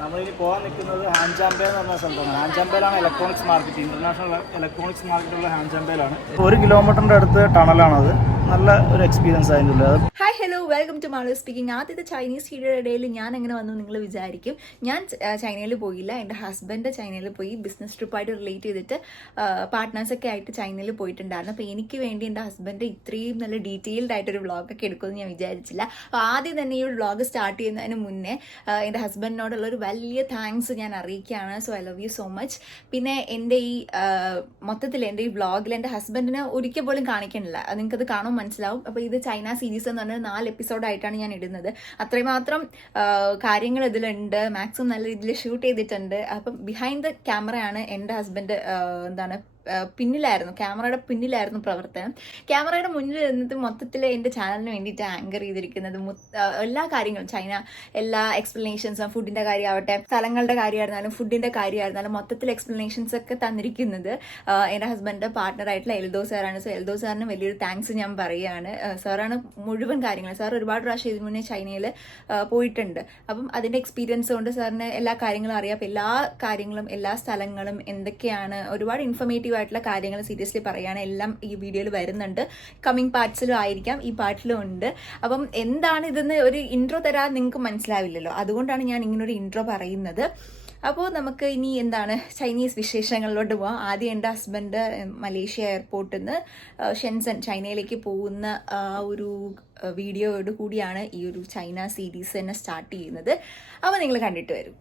നമ്മളിനി പോകാൻ നിൽക്കുന്നത് ഹാൻജാംബെ എന്ന് പറഞ്ഞ സ്ഥലത്താണ്. ഹാൻജാംബയിലാണ് ഇലക്ട്രോണിക്സ് മാർക്കറ്റ്, ഇന്റർനാഷണൽ ഇലക്ട്രോണിക്സ് മാർക്കറ്റുള്ള ഹാൻജാംബയിലാണ്. 1 കിലോമീറ്ററിൻ്റെ അടുത്ത് ടണലാണത്. നല്ല ഒരു എക്സ്പീരിയൻസ് ആയിരുന്നില്ല. Hi hello welcome to Malu speaking. ആദ്യത്തെ ചൈനീസ് വീഡിയോയുടെ ഇടയിൽ ഞാൻ എങ്ങനെ വന്നു നിങ്ങൾ വിചാരിക്കും. ഞാൻ ചൈനയിൽ പോയില്ല, എൻ്റെ ഹസ്ബൻഡ് ചൈനയിൽ പോയി ബിസിനസ് ട്രിപ്പായിട്ട് റിലേറ്റ് ചെയ്തിട്ട് പാർട്ട്നേഴ്സൊക്കെ ആയിട്ട് ചൈനയിൽ പോയിട്ടുണ്ടായിരുന്നു. അപ്പോൾ എനിക്ക് വേണ്ടി എൻ്റെ ഹസ്ബൻഡ് ഇത്രയും നല്ല ഡീറ്റെയിൽഡ് ആയിട്ടൊരു വ്ളോഗൊക്കെ എടുക്കുമെന്ന് ഞാൻ വിചാരിച്ചില്ല. അപ്പോൾ ആദ്യം തന്നെ ഈ ഒരു വ്ളോഗ് സ്റ്റാർട്ട് ചെയ്യുന്നതിന് മുന്നേ എൻ്റെ ഹസ്ബൻഡിനോടുള്ളൊരു വലിയ താങ്ക്സ് ഞാൻ അറിയിക്കുകയാണ്. So I love you so much. പിന്നെ എൻ്റെ ഈ മൊത്തത്തിൽ എൻ്റെ ഈ വ്ളോഗിൽ എൻ്റെ ഹസ്ബൻഡിനെ ഒരിക്കൽ പോലും കാണിക്കണില്ല, നിങ്ങൾക്കത് കാണുമ്പോൾ മനസ്സിലാവും. അപ്പോൾ ഇത് ചൈന സീരീസ് എന്ന് പറഞ്ഞാൽ 4 എപ്പിസോഡായിട്ടാണ് ഞാൻ ഇടുന്നത്. അത്രമാത്രം കാര്യങ്ങൾ ഇതിലുണ്ട്. മാക്സിമം നല്ല രീതിയിൽ ഷൂട്ട് ചെയ്തിട്ടുണ്ട്. അപ്പം ബിഹൈൻഡ് ദ ക്യാമറയാണ് എൻ്റെ ഹസ്ബൻഡ് പിന്നിലായിരുന്നു, ക്യാമറയുടെ പിന്നിലായിരുന്നു പ്രവർത്തനം. ക്യാമറയുടെ മുന്നിൽ നിന്നിട്ട് മൊത്തത്തിൽ എൻ്റെ ചാനലിന് വേണ്ടിയിട്ട് ആങ്കർ ചെയ്തിരിക്കുന്നത് എല്ലാ കാര്യങ്ങളും, ചൈന എല്ലാ എക്സ്പ്ലനേഷൻസും, ഫുഡിൻ്റെ കാര്യമാവട്ടെ, സ്ഥലങ്ങളുടെ കാര്യമായിരുന്നാലും ഫുഡിൻ്റെ കാര്യമായിരുന്നാലും മൊത്തത്തിൽ എക്സ്പ്ലനേഷൻസ് ഒക്കെ തന്നിരിക്കുന്നത് എൻ്റെ ഹസ്ബൻഡിൻ്റെ പാർട്ട്ണറായിട്ടുള്ള എൽദോ സാറാണ്. സോ എൽദോ സാറിന് വലിയൊരു താങ്ക്സ് ഞാൻ പറയുകയാണ്. സാറാണ് മുഴുവൻ കാര്യങ്ങൾ. സാർ ഒരുപാട് പ്രാവശ്യം ഇതിന് മുന്നേ ചൈനയിൽ പോയിട്ടുണ്ട്. അപ്പം അതിൻ്റെ എക്സ്പീരിയൻസ് കൊണ്ട് സാറിന് എല്ലാ കാര്യങ്ങളും അറിയാം. അപ്പം എല്ലാ കാര്യങ്ങളും, എല്ലാ സ്ഥലങ്ങളും എന്തൊക്കെയാണ്, ഒരുപാട് ഇൻഫർമേറ്റീവ് ആയിട്ടുള്ള കാര്യങ്ങൾ സീരിയസ്ലി പറയുകയാണ്. എല്ലാം ഈ വീഡിയോയിൽ വരുന്നുണ്ട്. കമ്മിങ് പാർട്സിലും ആയിരിക്കാം, ഈ പാർട്ടിലും ഉണ്ട്. അപ്പം എന്താണ് ഇതെന്ന് ഒരു ഇൻട്രോ തരാൻ നിങ്ങൾക്ക് മനസ്സിലാവില്ലല്ലോ, അതുകൊണ്ടാണ് ഞാൻ ഇങ്ങനൊരു ഇൻട്രോ പറയുന്നത്. അപ്പോൾ നമുക്ക് ഇനി എന്താണ് ചൈനീസ് വിശേഷങ്ങളിലോട്ട് പോകാം. ആദ്യം എൻ്റെ ഹസ്ബൻഡ് മലേഷ്യ എയർപോർട്ടിൽ നിന്ന് ഷെൻസൺ ചൈനയിലേക്ക് പോകുന്ന ഒരു വീഡിയോയോട് കൂടിയാണ് ഈ ഒരു ചൈന സീരീസ് തന്നെ സ്റ്റാർട്ട് ചെയ്യുന്നത്. അപ്പോൾ നിങ്ങൾ കണ്ടിട്ട് വരും.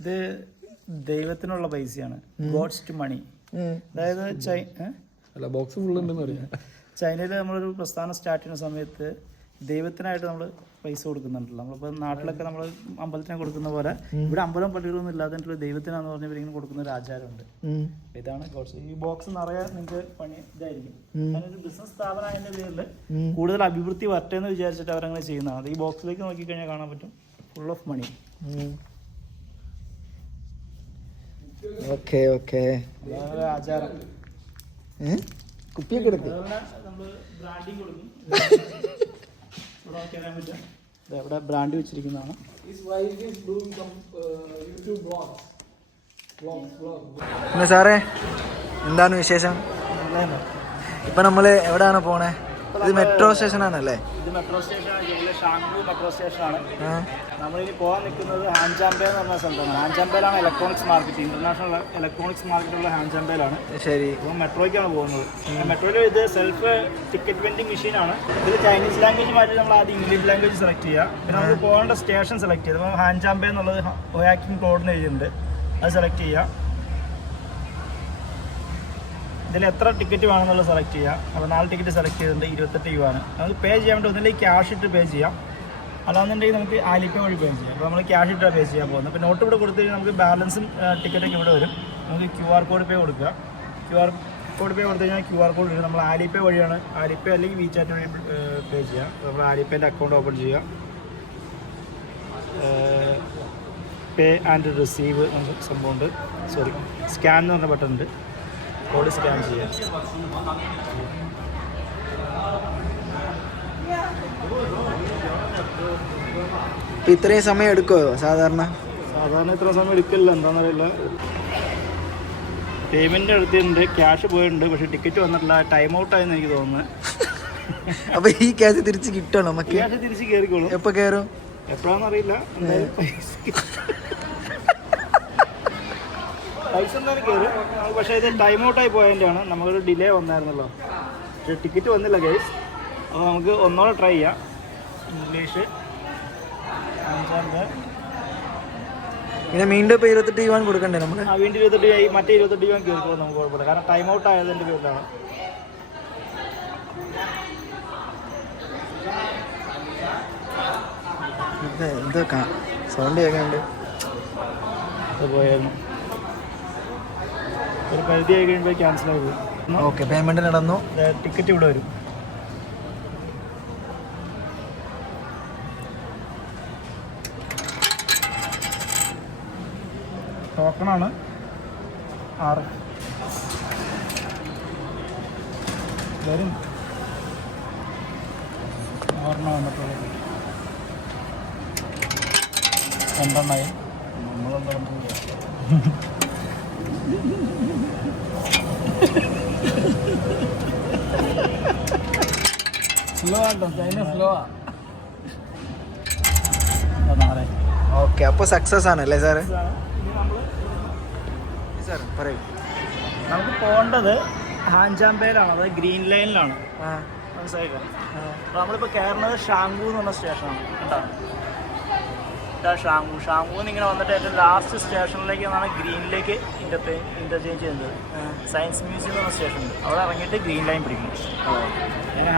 ഇത് ദൈവത്തിനുള്ള പൈസയാണ്, ഗോഡ്സ് ടു മണി. അതായത് ബോക്സ് ഫുൾ ഉണ്ടെന്ന് പറയാം. ചൈനയിൽ നമ്മളൊരു പ്രസ്ഥാനം സ്റ്റാർട്ട് ചെയ്യുന്ന സമയത്ത് ദൈവത്തിനായിട്ട് നമ്മൾ പൈസ കൊടുക്കുന്നുണ്ടല്ലോ. നമ്മളിപ്പോൾ നാട്ടിലൊക്കെ നമ്മൾ അമ്പലത്തിന് കൊടുക്കുന്ന പോലെ ഇവിടെ അമ്പലം പള്ളികളൊന്നും ഇല്ലാതെ ദൈവത്തിനാന്ന് പറഞ്ഞ ഇങ്ങനെ കൊടുക്കുന്ന ഒരു ആചാരമുണ്ട്. ഇതാണ് ഗോഡ്സ്. ഈ ബോക്സ് നിറയെ നിങ്ങൾക്ക് പണി ഇതായിരിക്കും. അങ്ങനൊരു ബിസിനസ് സ്ഥാപനമായതിന്റെ പേരിൽ കൂടുതൽ അഭിവൃദ്ധി വരട്ടെ എന്ന് വിചാരിച്ചിട്ട് അവരങ്ങനെ ചെയ്യുന്നതാണ്. അത് ഈ ബോക്സിലേക്ക് നോക്കിക്കഴിഞ്ഞാൽ കാണാൻ പറ്റും, full of money. Okay okay, ആചാരം. കുപ്പിയൊക്കെ എടുക്കും. നമ്മൾ ബ്രാൻഡിങ് കൊടുക്കും. ഇവിടെ ബ്രാൻഡ് വെച്ചിരിക്കുന്നതാണ്. പിന്നെ സാറേ എന്താണ് വിശേഷം? ഇപ്പൊ നമ്മള് എവിടെയാണ് പോണേ? ഇത് മെട്രോ സ്റ്റേഷൻ ആണല്ലേ? ഇത് മെട്രോ സ്റ്റേഷനാണ്, ഷാങ്ഹു മെട്രോ സ്റ്റേഷനാണ്. നമ്മളിനി പോകാൻ നിൽക്കുന്നത് ഹാൻജാംബെ എന്ന് പറഞ്ഞ സ്ഥലത്താണ്. ഹാൻജാംബെയിലാണ് ഇലക്ട്രോണിക്സ് മാർക്കറ്റ്, ഇന്റർനാഷണൽ ഇലക്ട്രോണിക്സ് മാർക്കറ്റുള്ള ഹാൻജാംബെയിലാണ്. ശരി, അപ്പോൾ മെട്രോയ്ക്കാണ് പോകുന്നത്. മെട്രോയിൽ ഇത് സെൽഫ് ടിക്കറ്റ് വെൻഡിങ് മെഷീനാണ്. ഇത് ചൈനീസ് ലാംഗ്വേജ് മാറ്റി നമ്മൾ ആദ്യം ഇംഗ്ലീഷ് ലാംഗ്വേജ് സെലക്ട് ചെയ്യുക. പിന്നെ നമുക്ക് പോകേണ്ട സ്റ്റേഷൻ സെലക്ട് ചെയ്ത് അപ്പോൾ ഹാൻജാംബെ എന്നുള്ളത് ഹൊയാക്കിംഗ് റോഡിന് എഴുതിയിട്ടുണ്ട്, അത് സെലക്ട് ചെയ്യുക. ഇതിൽ എത്ര ടിക്കറ്റ് വേണമെന്നുള്ളത് സെലക്ട് ചെയ്യുക. അപ്പോൾ 4 ടിക്കറ്റ് സെലക്ട് ചെയ്തിട്ടുണ്ട്, 28 രൂപ ആണ്. നമുക്ക് പേ ചെയ്യാൻ വേണ്ടി ഒന്നിലേക്ക് ക്യാഷ് ഇട്ട് പേ ചെയ്യാം, അല്ലാന്നുണ്ടെങ്കിൽ നമുക്ക് ആലിപ്പേ വഴി പേ ചെയ്യാം. അപ്പോൾ നമ്മൾ ക്യാഷ് ഇട്ടാണ് പേ ചെയ്യാൻ പോകുന്നത്. അപ്പോൾ നോട്ട് ഇവിടെ കൊടുത്തു കഴിഞ്ഞാൽ നമുക്ക് ബാലൻസും ടിക്കറ്റൊക്കെ ഇവിടെ വരും. നമുക്ക് QR കോഡ് പേ കൊടുക്കുക. QR കോഡ് പേ കൊടുത്തു കഴിഞ്ഞാൽ QR കോഡ് വരും. നമ്മൾ ആലിപ്പേ വഴിയാണ്, ആലിപ്പേ അല്ലെങ്കിൽ WeChat വഴി പേ ചെയ്യുക. നമ്മൾ ആലിപ്പേൻ്റെ അക്കൗണ്ട് ഓപ്പൺ ചെയ്യുക. പേ ആൻഡ് റിസീവ് നമുക്ക് സംഭവമുണ്ട്, സ്കാൻ എന്ന് പറഞ്ഞ ബട്ടൺ ഉണ്ട്, കോഡ് സ്കാൻ ചെയ്യാം. ഇത്രയും സമയം എടുക്കുമോ സാധാരണ? ഇത്ര സമയം എടുക്കില്ല, എന്താണെന്നറിയില്ല. പേയ്മെന്റ് എടുത്തിട്ടുണ്ട്, ക്യാഷ് പോയിട്ടുണ്ട്, പക്ഷെ ടിക്കറ്റ് വന്നിട്ടില്ല. ടൈം ഔട്ട് ആയെന്ന് എനിക്ക് തോന്നുന്നത്. അപ്പൊ ഈ ക്യാഷ് തിരിച്ച് കിട്ടണോ നമുക്ക്? ക്യാഷ് തിരിച്ച് കയറിക്കോളും. എപ്പോ കയറും? എപ്പോഴാണെന്നറിയില്ല, എന്തായാലും പൈസ എന്തായാലും കയറും. പക്ഷേ ഇത് ടൈം ഔട്ടായി പോയതിൻ്റെയാണ്, നമുക്കൊരു ഡിലേ വന്നായിരുന്നല്ലോ, പക്ഷേ ടിക്കറ്റ് വന്നില്ല ഗൈസ്. അപ്പോൾ നമുക്ക് ഒന്നോടെ ട്രൈ ചെയ്യാം. ഇംഗ്ലീഷ് പിന്നെ വീണ്ടും ഇപ്പോൾ 28 രൂപ കൊടുക്കണ്ടേ നമ്മൾ? വീണ്ടും 28 രൂപ, മറ്റേ 28 രൂപ കയറിക്കോളും, നമുക്ക് കുഴപ്പമില്ല. കാരണം ടൈം ഔട്ട് ആയതിൻ്റെ പേരിലാണ്. എന്തൊക്കെ സൗണ്ട് കേൾക്കാണ്ട് പോയായിരുന്നു. ഒരു പരിധി ആയി കഴിയുമ്പോൾ ക്യാൻസൽ ആയി പോകും. ഓക്കെ, പേയ്മെന്റ് നടന്നു. ടിക്കറ്റ് ഇവിടെ വരും. ടോക്കണാണ് 6 വരും. 6 വന്നിട്ടുള്ളത് 2 സ്ലോ ആട്ടോ, ചൈന സ്ലോ ആ. ഓക്കെ, അപ്പോൾ സക്സസ് ആണല്ലേ സാറ്? സാർ പറയൂ. നമുക്ക് പോകേണ്ടത് ഹാൻജാംബെയിലാണ്, അത് ഗ്രീൻ ലൈനിലാണ്. മനസ്സിലായില്ല? അപ്പോൾ നമ്മളിപ്പോൾ കയറുന്നത് ഷാങ്ഹു എന്ന് പറഞ്ഞ സ്റ്റേഷനാണ്. കേട്ടോ, ഷാങ്ഹു ഇങ്ങനെ വന്നിട്ട് ഏറ്റവും ലാസ്റ്റ് സ്റ്റേഷനിലേക്ക് എന്നാണ് ഗ്രീനിലേക്ക് ഇന്റർചേഞ്ച് ചെയ്യുന്നത്. സയൻസ് മ്യൂസിയം എന്ന് പറഞ്ഞ സ്റ്റേഷൻ ഉണ്ട്, അവിടെ ഇറങ്ങിയിട്ട് ഗ്രീൻ ലൈൻ പിടിക്കും. അങ്ങനെ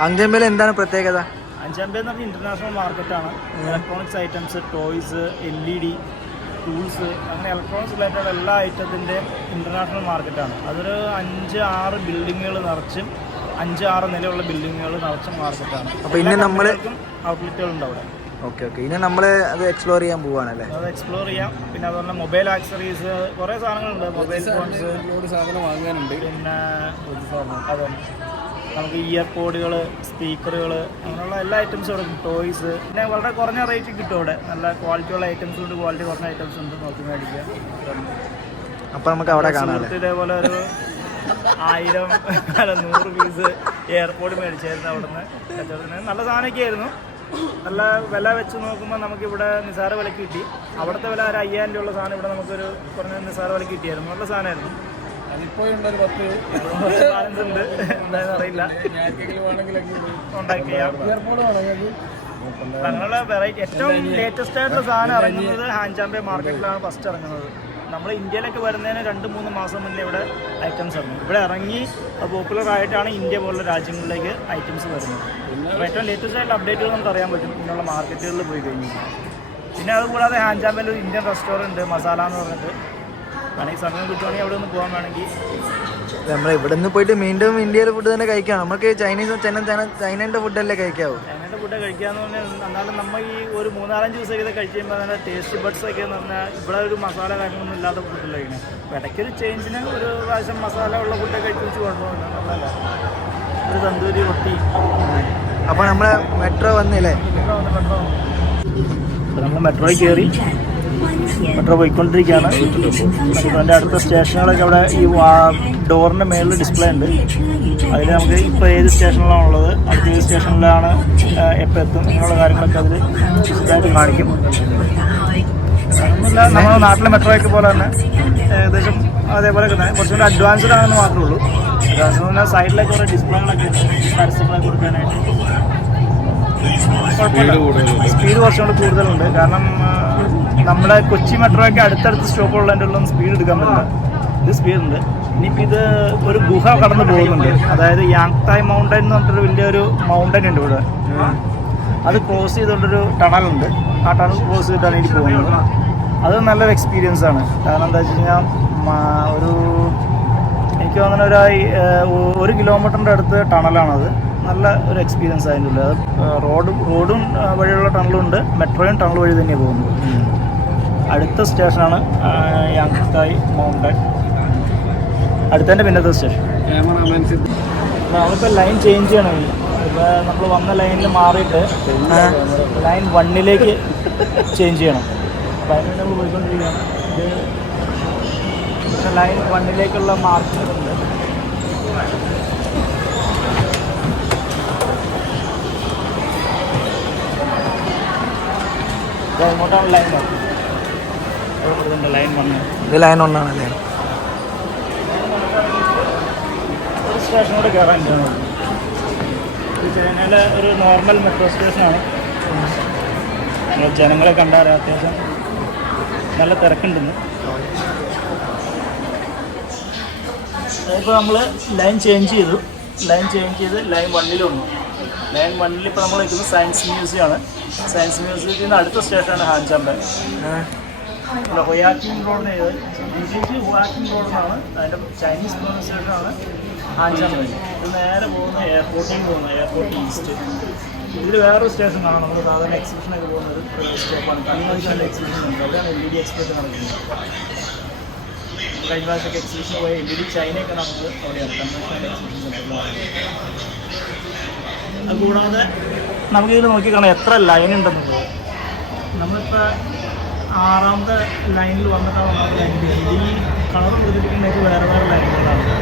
ഹാൻജാംബെയിൽ എന്താണ് പ്രത്യേകത? ഹാൻജാംബെ എന്ന് പറഞ്ഞാൽ ഇന്റർനാഷണൽ മാർക്കറ്റാണ്. Electronics items, toys, LED tools, അങ്ങനെ ഇലക്ട്രോണിക്സ് റിലേറ്റഡ് എല്ലാ ഐറ്റത്തിൻ്റെയും ഇന്റർനാഷണൽ മാർക്കറ്റാണ്. അതൊരു 5-6 ബിൽഡിങ്ങുകൾ നിറച്ചും 5-6 നിലയുള്ള ബിൽഡിങ്ങുകൾ നിറച്ചും മാർക്കറ്റാണ്. അപ്പോൾ ഇനി നമ്മൾ ഔട്ട്ലെറ്റുകളുണ്ട് അവിടെ. ഓക്കെ ഓക്കെ, ഇനി നമ്മൾ അത് എക്സ്പ്ലോർ ചെയ്യാൻ പോവാണല്ലേ? അത് എക്സ്പ്ലോർ ചെയ്യാം. പിന്നെ അതുപോലെ മൊബൈൽ ആക്സറീസ്, കുറേ സാധനങ്ങളുണ്ട്. മൊബൈൽ ഫോൺസ്, സാധനം വാങ്ങാനുണ്ട്. പിന്നെ അതെ, നമുക്ക് ഇയർപോഡുകൾ, സ്പീക്കറുകൾ, അങ്ങനെയുള്ള എല്ലാ ഐറ്റംസും ഇവിടെ കിട്ടും. ടോയ്സ്, പിന്നെ വളരെ കുറഞ്ഞ റേറ്റ് കിട്ടും അവിടെ. നല്ല ക്വാളിറ്റിയുള്ള ഐറ്റംസ് ഉണ്ട്, ക്വാളിറ്റി കുറഞ്ഞ ഐറ്റംസ് ഉണ്ട്, നോക്കി മേടിക്കുക. അപ്പോൾ നമുക്ക് അവിടെ കാണാം. ഇതേപോലെ ഒരു 100 പീസ് എയർപോർട്ട് മേടിച്ചായിരുന്നു അവിടുന്ന് കച്ചവടത്തിന്. നല്ല സാധനമൊക്കെ ആയിരുന്നു. നല്ല വില വെച്ച് നോക്കുമ്പോൾ നമുക്കിവിടെ നിസാര വിലക്ക് കിട്ടി. അവിടുത്തെ വില ഒരു 5000 രൂപയുള്ള സാധനം ഇവിടെ നമുക്കൊരു കുറഞ്ഞ നിസാര വിലക്ക് കിട്ടിയായിരുന്നു. നല്ല സാധനമായിരുന്നു. ബാലൻസ് ഉണ്ട്, എന്തായാലും അറിയില്ല, കോണ്ടാക്ട് ചെയ്യാം. ഞങ്ങളുടെ വെറൈറ്റി ഏറ്റവും ലേറ്റസ്റ്റ് ആയിട്ടുള്ള സാധനം ഇറങ്ങുന്നത് ഹാൻജാംബെ മാർക്കറ്റിലാണ് ഫസ്റ്റ് ഇറങ്ങുന്നത്. നമ്മൾ ഇന്ത്യയിലൊക്കെ വരുന്നതിന് 2-3 മാസം മുന്നേ ഇവിടെ ഐറ്റംസ് ഇറങ്ങി. ഇവിടെ ഇറങ്ങി പോപ്പുലർ ആയിട്ടാണ് ഇന്ത്യ പോലുള്ള രാജ്യങ്ങളിലേക്ക് ഐറ്റംസ് വരുന്നത്. അപ്പോൾ ഏറ്റവും ലേറ്റസ്റ്റ് ആയിട്ടുള്ള അപ്ഡേറ്റുകൾ നമുക്ക് അറിയാൻ പറ്റും ഇങ്ങനെയുള്ള മാർക്കറ്റുകളിൽ പോയി കഴിഞ്ഞാൽ. പിന്നെ അതുകൂടാതെ ഹാൻജാമ്പിൽ ഒരു ഇന്ത്യൻ റെസ്റ്റോറൻറ്റ് മസാല എന്ന് പറഞ്ഞിട്ട് വേണമെങ്കിൽ സമയം കിട്ടുവാണെങ്കിൽ അവിടെ ഒന്ന് പോകാൻ വേണമെങ്കിൽ. നമ്മൾ ഇവിടെ നിന്ന് പോയിട്ട് വീണ്ടും ഇന്ത്യയിലെ ഫുഡ് തന്നെ കഴിക്കാം. നമുക്ക് ചൈനയുടെ ഫുഡല്ലേ കഴിക്കാവൂ. ചൈനയുടെ ഫുഡ് കഴിക്കാന്ന് പറഞ്ഞാൽ എന്നാലും നമ്മൾ ഈ ഒരു 3-4 ദിവസമൊക്കെ ഇത് കഴിച്ച് കഴിയുമ്പോൾ അതിൻ്റെ ടേസ്റ്റ് ബഡ്സ് ഒക്കെ എന്ന് പറഞ്ഞാൽ ഇവിടെ ഒരു മസാല കാര്യങ്ങളൊന്നും ഇല്ലാത്ത ഫുഡല്ല കഴിക്കണം. ഇടയ്ക്കൊരു ചേഞ്ചിന് ഒരു പ്രാവശ്യം മസാല ഉള്ള ഫുഡൊക്കെ കഴിച്ച് വെച്ച് കുഴപ്പമില്ല, നല്ലതല്ല. ഒരു തന്തൂരി റൊട്ടി. അപ്പോൾ നമ്മളെ മെട്രോ വന്നില്ലേ? മെട്രോ നമ്മൾ മെട്രോയിൽ കയറി മെട്രോ പോയിക്കൊണ്ടിരിക്കുകയാണ്. അതിൻ്റെ അടുത്ത സ്റ്റേഷനുകളൊക്കെ അവിടെ ഈ ഡോറിൻ്റെ മേളിൽ ഡിസ്പ്ലേ ഉണ്ട്. അതിൽ നമുക്ക് ഇപ്പോൾ ഏത് സ്റ്റേഷനിലാണുള്ളത്, അടുത്ത ഏത് സ്റ്റേഷനിലാണ് എപ്പോൾ എത്തും ഇങ്ങനെയുള്ള കാര്യങ്ങളൊക്കെ അതിൽ വിശദമായിട്ട് കാണിക്കും. ഒന്നുമില്ല, നമ്മുടെ നാട്ടിലെ മെട്രോയൊക്കെ പോലെ തന്നെ ഏകദേശം അതേപോലെ തന്നെ കുറച്ചുകൂടി അഡ്വാൻസ്ഡ് ആണെന്ന് മാത്രമേ ഉള്ളൂ. അഡ്വാൻസ് എന്ന് പറഞ്ഞാൽ സൈഡിലേക്ക് കുറേ ഡിസ്പ്ലേകളൊക്കെ ഉണ്ട് പരസ്യങ്ങളൊക്കെ കൊടുക്കാനായിട്ട്. കുഴപ്പമില്ല, സ്പീഡ് കുറച്ചും കൂടി കൂടുതലുണ്ട്. കാരണം നമ്മുടെ കൊച്ചി മെട്രോയൊക്കെ അടുത്തടുത്ത് സ്റ്റോപ്പുള്ളതിൻ്റെ ഉള്ള സ്പീഡ് എടുക്കാൻ പറ്റില്ല. ഇത് സ്പീഡുണ്ട്. ഇനിയിപ്പോൾ ഇത് ഒരു ഗുഹ കടന്ന് പോകുന്നുണ്ട്. അതായത് യാങ്തായ് മൗണ്ടൻ എന്ന് പറഞ്ഞിട്ടൊരു വലിയൊരു മൗണ്ടൻ ഉണ്ട് ഇവിടെ. അത് ക്രോസ് ചെയ്തുകൊണ്ടൊരു ടണലുണ്ട്. ആ ടണൽ ക്രോസ് ചെയ്തിട്ടാണ് ഇനി പോകുന്നത്. അത് നല്ലൊരു എക്സ്പീരിയൻസ് ആണ്. കാരണം എന്താ വെച്ച് കഴിഞ്ഞാൽ ഒരു എനിക്ക് തോന്നുന്ന 1 കിലോമീറ്ററിൻ്റെ അടുത്ത് ടണലാണത്. നല്ല ഒരു എക്സ്പീരിയൻസ് അതിൻ്റെ ഉള്ളത്. റോഡും വഴിയുള്ള ടണലുണ്ട്, മെട്രോയും ടണൽ വഴി തന്നെയാണ് പോകുന്നത്. അടുത്ത സ്റ്റേഷനാണ് യാങ്തായ് മൗണ്ടൻ. അടുത്തതിൻ്റെ പിന്നത്തെ സ്റ്റേഷൻ. നമ്മളിപ്പോൾ ലൈൻ ചേഞ്ച് ചെയ്യണം. ഇപ്പോൾ നമ്മൾ വന്ന ലൈനിൽ മാറിയിട്ട് ലൈൻ 1ലേക്ക് ചേഞ്ച് ചെയ്യണം. അപ്പോൾ അതിന് നമ്മൾ പോയിക്കൊണ്ടിരിക്കുകയാണ്. ഇത് ലൈൻ 1ലേക്കുള്ള മാർക്കുകളുണ്ട്. ഇങ്ങോട്ടാണ് ലൈൻ ലൈൻ 1. ഇത് ലൈൻ 1 ആണല്ലേ? ഒരു സ്റ്റേഷനോട് കയറാൻ ചൈനയിലെ ഒരു നോർമൽ മെട്രോ സ്റ്റേഷനാണ്. ജനങ്ങളെ കണ്ടാൽ അത്യാവശ്യം നല്ല തിരക്കുണ്ടെന്ന്. ഇപ്പോൾ നമ്മൾ ലൈൻ ചേഞ്ച് ചെയ്ത് ലൈൻ 1ൽ വന്നു. ലൈൻ 1ൽ ഇപ്പോൾ നമ്മൾ നിൽക്കുന്നത് സയൻസ് മ്യൂസിയമാണ്. സയൻസ് മ്യൂസിയത്തിൽ നിന്ന് അടുത്ത സ്റ്റേഷനാണ് ഹാൻജാമ്പെ. ഹൊയാക്കിംഗ് റോഡിന് ഇംഗ്ലീഷിൽ ഹുവാക്കിംഗ് റോഡെന്നാണ്, അതിൻ്റെ ചൈനീസ് പ്രൊനൗൺസിയേഷനാണ് ഹാൻജാമ്പെ. ഇത് നേരെ പോകുന്ന എയർപോർട്ട് ഈസ്റ്റ്. ഇതിൽ വേറൊരു സ്റ്റേഷൻ കാണാം. നമ്മൾ സാധാരണ എക്സിബിഷനൊക്കെ പോകുന്നൊരു സ്റ്റോപ്പാണ്. കൺവെൻഷൻ്റെ എക്സിബിഷൻ ഉണ്ട്. അവിടെയാണ് LED എക്സിബിഷൻ നടക്കുന്നത്. കഴിഞ്ഞ പ്രാവശ്യമൊക്കെ എക്സിബിഷൻ പോയ LED ചൈനയൊക്കെ നമുക്ക് അവിടെയാണ് കൺവെൻഷൻ്റെ എക്സിബിഷൻ സെൻ്ററിലാണ്. അതുകൂടാതെ നമുക്കിതിൽ നോക്കിക്കാണാം എത്ര ലൈൻ ഉണ്ടെന്നുള്ളത്. നമ്മളിപ്പോൾ 6ാമത്തെ ലൈനിൽ വന്നിട്ടാണ് നമ്മൾ ലൈൻ ചെയ്യുന്നത്. ഈ കളർ പ്രതികരിക്കുന്നതൊക്കെ വേറെ ലൈനുകളാണ്.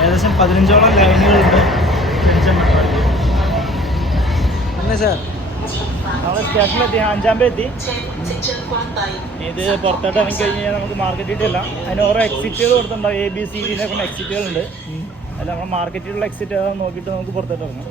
ഏകദേശം 15ഓളം ലൈനുകളുണ്ട് ഷെൻസൻ മെട്രോയിൽ. പിന്നെ സാർ നമ്മൾ സ്റ്റേഷനിലെത്തി, ഹാൻജാമ്പെ എത്തി. ഇത് പുറത്തോട്ട് ഇറങ്ങി കഴിഞ്ഞ് കഴിഞ്ഞാൽ നമുക്ക് മാർക്കറ്റില്ല. അതിന് ഓരോ എക്സിറ്റുകൾ കൊടുത്തിട്ടുണ്ടാവും. ABCD കൊണ്ട് എക്സിറ്റുകളുണ്ട്. അല്ല നമ്മൾ മാർക്കറ്റിലുള്ള എക്സിറ്റ് നോക്കിയിട്ട് നമുക്ക് പുറത്തോട്ട് ഇറങ്ങാം.